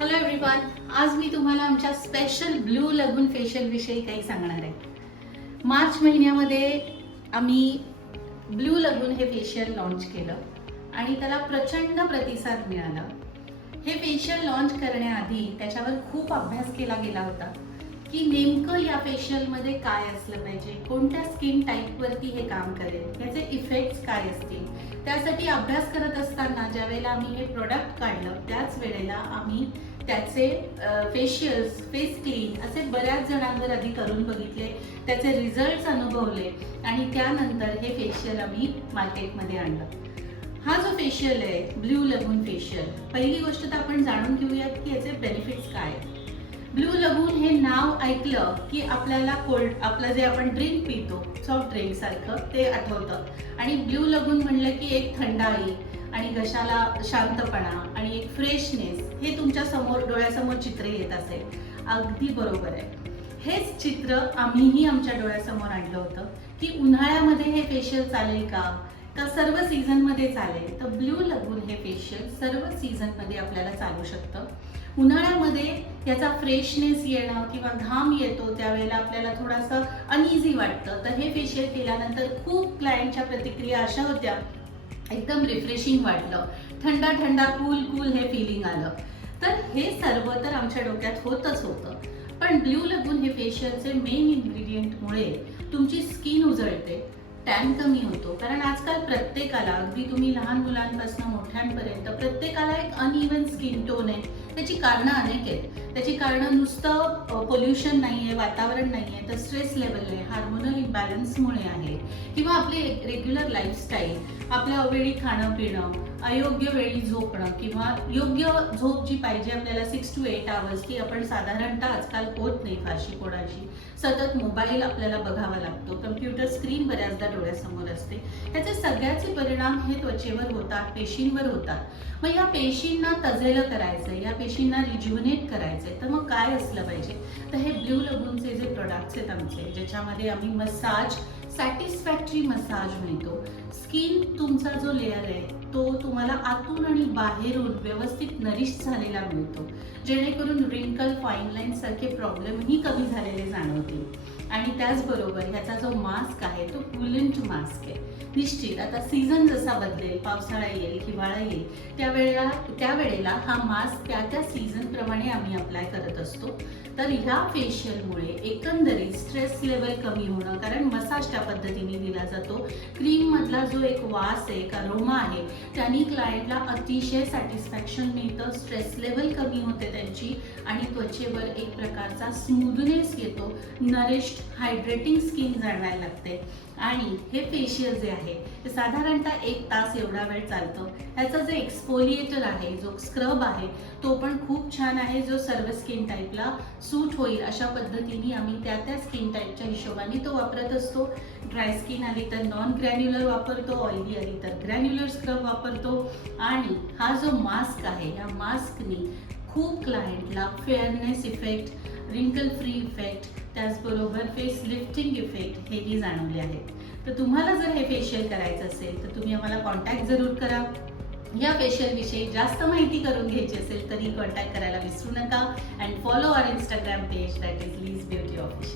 Hello everyone आज मी तुम्हाला आमच्या स्पेशल ब्लू लगून फेशियल विषयी काही सांगणार आहे. मार्च महिन्यामध्ये आम्ही ब्लू लगून हे फेशियल लॉन्च केलं आणि त्याला प्रचंड प्रतिसाद मिळाला. हे फेशियल लॉन्च करण्याआधी त्याच्यावर खूप अभ्यास केला गेला होता की नेमकं या फेशियलमध्ये काय असलं पाहिजे कोणत्या स्किन टाईपवरती हे काम करेल याचे इफेक्ट्स काय असतील? त्यासाठी अभ्यास करत असताना ज्या वेळेला आम्ही हे प्रोडक्ट काढ त्याच वेळेला आम्ही त्याचे फेशियल्स फेस क्लीन असे बऱ्याच जणांवर आधी करून बघितले त्याचे रिझल्ट्स अनुभवले आणि त्यानंतर हे फेशियल आम्ही मार्केटमध्ये आणलं हा जो फेशियल आहे ब्ल्यू लगून फेशियल पहिली गोष्ट तर आपण जाणून घेऊयात की याचे बेनिफिट्स काय आहेत. ब्लू लगून हे नाव ऐकलं की आपल्याला कोल्ड आपलं जे आपण ड्रिंक पितो सॉफ्ट ड्रिंक सारखं ते आठवतं. आणि ब्लू लगून म्हणलं की एक थंडाई आणि घशाला शांतपणा आणि एक फ्रेशनेस हे तुमच्यासमोर डोळ्यासमोर चित्र येत असेल. अगदी बरोबर आहे. हेच चित्र आम्हीही आमच्या डोळ्यासमोर आणलं होतं की उन्हाळ्यामध्ये हे फेशियल चालेल का? का सर्व सीझनमध्ये चालेल? तर ब्ल्यू लगून हे फेशियल सर्व सीझनमध्ये आपल्याला चालू शकतं. उन्हाळ्यामध्ये याचा फ्रेशनेस येणं किंवा घाम येतो त्यावेळेला आपल्याला थोडासा अनइझी वाटतं. तर हे फेशियल केल्यानंतर खूप क्लायंटच्या प्रतिक्रिया अशा होत्या. एकदम रिफ्रेशिंग वाटलं. थंडा थंडा कूल कूल हे फिलिंग आलं. तर हे सर्व तर आमच्या डोक्यात होतच होतं. पण ब्ल्यू लगून हे फेशियलचे मेन इन्ग्रेडियंटमुळे तुमची स्किन उजळते. टॅन कमी होतो. कारण आजकाल प्रत्येकाला अगदी तुम्ही लहान मुलांपासून मोठ्यांपर्यंत प्रत्येकाला एक अनइव्हन स्किन टोन आहे. त्याची कारणं अनेक आहेत. त्याची कारणं नुसतं पोल्युशन नाही आहे वातावरण नाही आहे तर स्ट्रेस लेवल आहे हार्मोनल इम्बॅलन्समुळे आहे. किंवा आपली रेग्युलर लाईफस्टाईल आपल्या अवेळी खाणं पिणं अयोग्य वेळी झोपणं किंवा योग्य झोप जी पाहिजे आपल्याला सिक्स टू एट आवर्स ती आपण साधारणतः आजकाल होत नाही फारशी कोणाची. सतत मोबाईल आपल्याला बघावा लागतो. कम्प्युटर स्क्रीन बऱ्याचदा डोळ्यासमोर असते. त्याचे सगळ्याचे परिणाम हे त्वचेवर होतात पेशींवर होतात. मग या पेशींना तजेलं करायचं या पेशींना रिज्युनेट करायचं तर मग काय असलं पाहिजे? तर हे ब्ल्यू लगूनचे जे प्रोडक्ट्स आहेत आमचे ज्याच्यामध्ये आम्ही मसाज सॅटिस्फॅक्टरी मसाज मिळतो स्किन तुमचा जो लेअर आहे तो तुम्हाला आतून आणि बाहेरून व्यवस्थित नरिश झालेला मिळतो. जेणेकरून रिंकल फाईन लाईन सारखे प्रॉब्लेमही कमी झालेले जाणवतील. आणि त्याचबरोबर ह्याचा जो मास्क आहे तो कुलंट मास्क आहे. निश्चित आता सीझन जसा बदलेल पावसाळा येईल हिवाळा येईल त्यावेळेला त्यावेळेला हा मास्क त्या त्या सीझनप्रमाणे आम्ही अप्लाय करत असतो. तर ह्या फेशियलमुळे एकंदरीत स्ट्रेस लेवल कमी होणं कारण मसाज त्या पद्धतीने दिला जातो. क्रीममधला जो एक वास आहे एक अरोमा आहे त्यांनी क्लायंटला अतिशय सॅटिस्फॅक्शन मिळतं स्ट्रेस लेवल कमी होते त्यांची आणि त्वचेवर एक प्रकारचा स्मूदनेस येतो नरिश्ड हायड्रेटिंग स्किन जाणवायला लागते. आणि हे फेशियल जे आहे ते साधारणतः एक तास एवढा वेळ चालतं. त्याचा जे एक्सपोलिएटर आहे जो स्क्रब आहे तो पण खूप छान आहे जो सर्व स्किन टाईपला सूट होईल अशा पद्धतीने आम्ही त्या त्या स्किन टाईपच्या हिशोबाने तो वापरत असतो. ड्राय स्किन आली तर नॉन ग्रॅन्युलर वापरतो ऑइली आली तर ग्रॅन्युलर स्क्रब वापरतो. आणि हा जो मास्क आहे या मास्कनी खूप क्लायंटला fairness effect wrinkle free effect त्याचबरोबर फेस लिफ्टिंग इफेक्ट हेही जाणवले आहेत. तर तुम्हाला जर हे फेशियल करायचं असेल तर तुम्ही आम्हाला कॉन्टॅक्ट जरूर करा. या फेशियलविषयी जास्त माहिती करून घ्यायची असेल तरी कॉन्टॅक्ट करायला विसरू नका. And follow our Instagram page that is Lee's beauty official